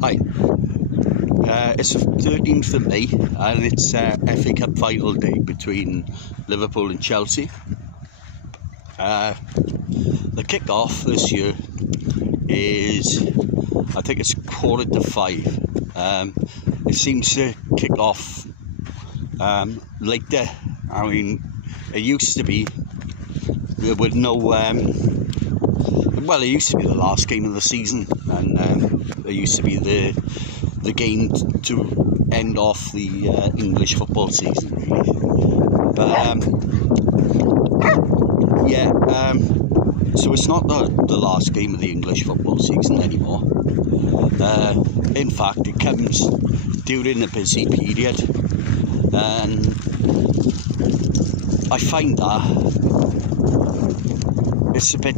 Hi, it's the 13th of May and it's FA Cup final day between Liverpool and Chelsea. The kick-off this year is, I think it's 4:45. It seems to kick off later. I mean, it used to be there were no well, it used to be the last game of the season, and it used to be the game to end off the English football season, really. But so it's not the last game of the English football season anymore. In fact, it comes during a busy period, and I find that it's a bit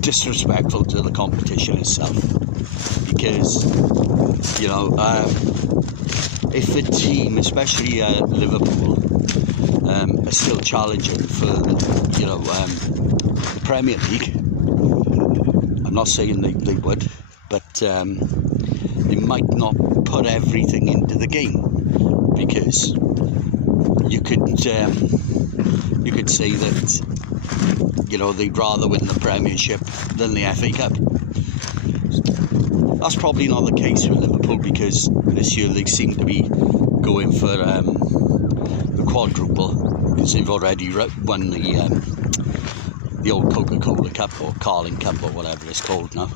disrespectful to the competition itself, because if a team, especially Liverpool, are still challenging for the Premier League, I'm not saying they would, but they might not put everything into the game, because you could say that they'd rather win the Premiership than the FA Cup. That's probably not the case with Liverpool, because this year they seem to be going for the quadruple, because they've already won the old Coca-Cola Cup or Carling Cup or whatever it's called now,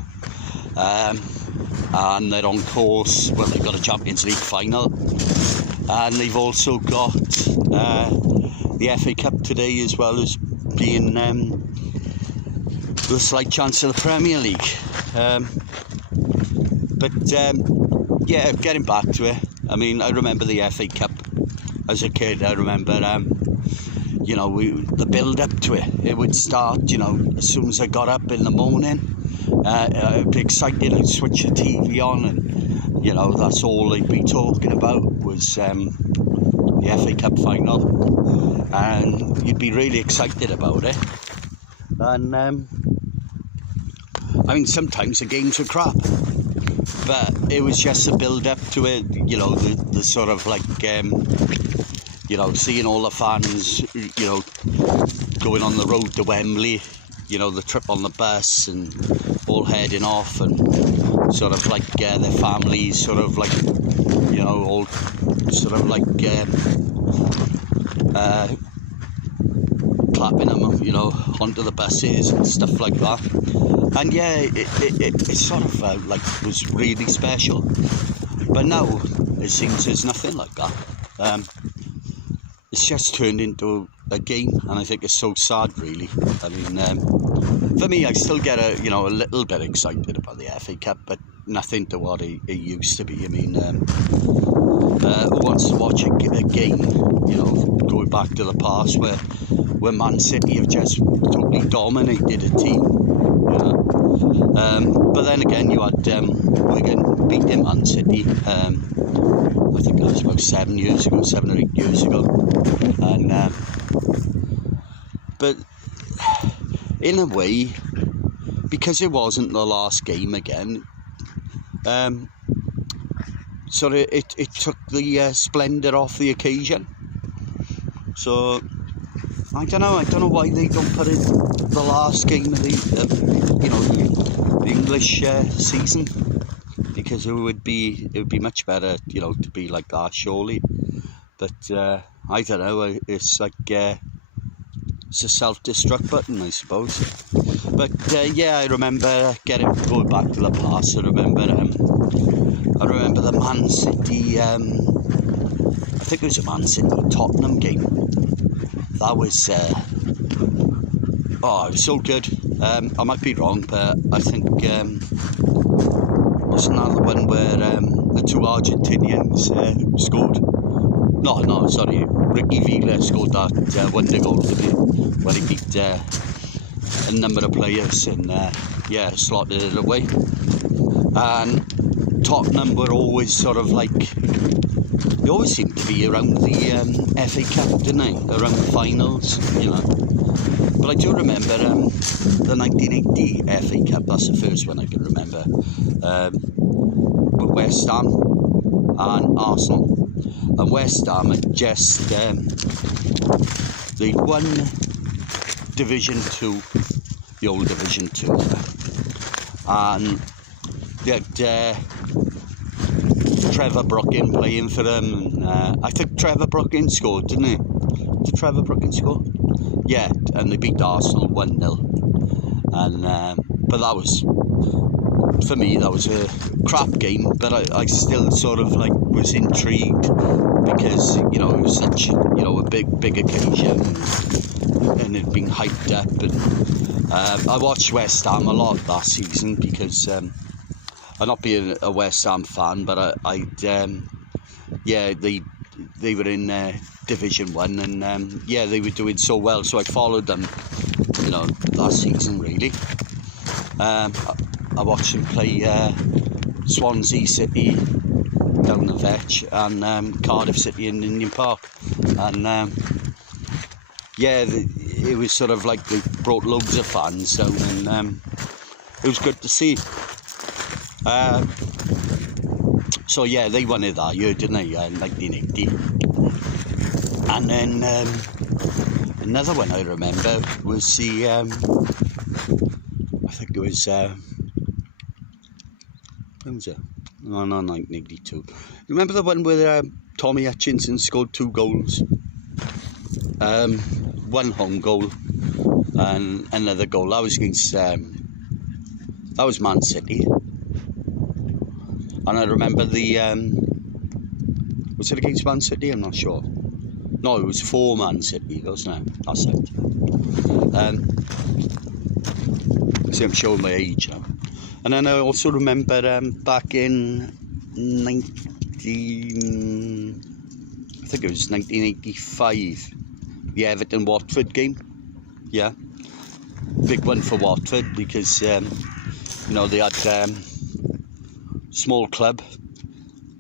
and they're on course. Well, they've got a Champions League final, and they've also got the FA Cup today, as well as being with a slight chance of the Premier League. Getting back to it, I mean, I remember the FA Cup as a kid. I remember the build up to it. It would start, as soon as I got up in the morning, I'd be excited. I'd switch the TV on, and that's all they'd be talking about was the FA Cup final, and you'd be really excited about it. And I mean, sometimes the games were crap, but it was just a build up to it, the sort of like seeing all the fans going on the road to Wembley, the trip on the bus, and all heading off, and sort of like their families sort of like all sort of like clapping them onto the buses and stuff like that. And it sort of like was really special. But now it seems there's nothing like that. It's just turned into a game, and I think it's so sad, really. I mean, for me, I still get a little bit excited about the FA Cup, but nothing to what it used to be. I mean, who wants to watch a game, going back to the past where Man City have just totally dominated a team. But then again, you had Wigan beating Man City. I think that was about 7 or 8 years ago. And but in a way, because it wasn't the last game again, so it took the splendour off the occasion. So I don't know why they don't put it the last game of the English season, because it would be much better to be like that, surely. But I don't know, it's like it's a self-destruct button, I suppose. But I remember going back to the past. I remember the Man City, I think it was a Man City Tottenham game. That was it was so good. I might be wrong, but I think wasn't that the one where the two Argentinians scored? No, sorry, Ricky Villa scored that wonder goal where he beat a number of players and slotted it away. And Tottenham were always sort of like, they always seemed to be around the FA Cup, didn't they? Around the finals, But I do remember the 1980 FA Cup. That's the first one I can remember. With West Ham and Arsenal. And West Ham had just they'd won Division 2, the old Division 2, and they had Trevor Brooking playing for them, and I think Trevor Brooking scored, didn't he? Did Trevor Brooking score? Yeah, and they beat Arsenal 1-0, and but that was, for me, that was a crap game, but I still sort of like was intrigued because, you know, it was such, you know, a big occasion, and it'd been hyped up, and I watched West Ham a lot last season because I'm not being a West Ham fan, but yeah, they were in Division 1, and yeah, they were doing so well, so I followed them, you know, last season really. I watched them play Swansea City down the Vetch, and Cardiff City in Indian Park, and yeah, it was sort of like they brought loads of fans down, and it was good to see. So yeah, they won it that year, didn't they? 1980. And then another one I remember was the I think it was when was it? No, 1982. Remember the one where Tommy Hutchinson scored 2 goals? One home goal and another goal. That was against that was Man City. And I remember was it against Man City? I'm not sure. No, it was for Man City, wasn't it? That's it. See, I'm showing my age now. And then I also remember back in I think it was 1985, the Everton-Watford game. Yeah, big one for Watford because, you know, they had small club,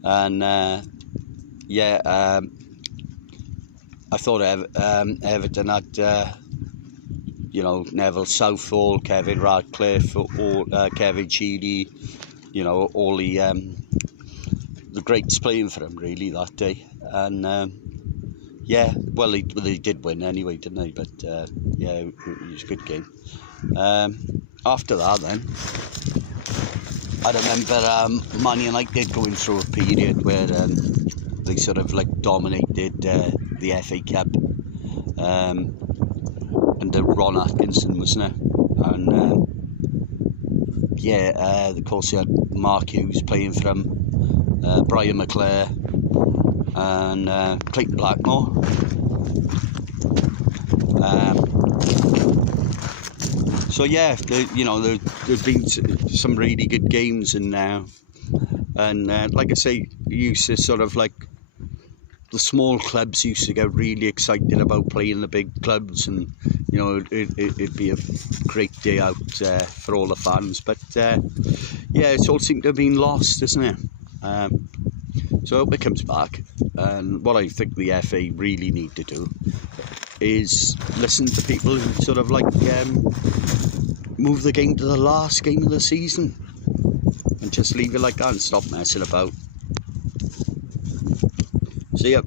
and yeah, I thought Everton had, you know, Neville Southall, Kevin Radcliffe, Kevin Sheedy, you know, all the greats playing for him really that day, and yeah, well, they did win anyway, didn't they? But yeah, it was a good game. After that, then I remember Man United going through a period where they sort of like dominated the FA Cup under Ron Atkinson, wasn't it? And yeah, of course they had Mark Hughes playing for them, Brian McClare, and Clayton Blackmore. So yeah, you know, there's been some really good games, and like I say, you used to sort of like, the small clubs used to get really excited about playing the big clubs, and you know, it'd be a great day out for all the fans. But yeah, it's all seemed to have been lost, isn't it? So I hope it comes back. And what I think the FA really need to do is listen to people who sort of like move the game to the last game of the season, and just leave it like that and stop messing about. See ya.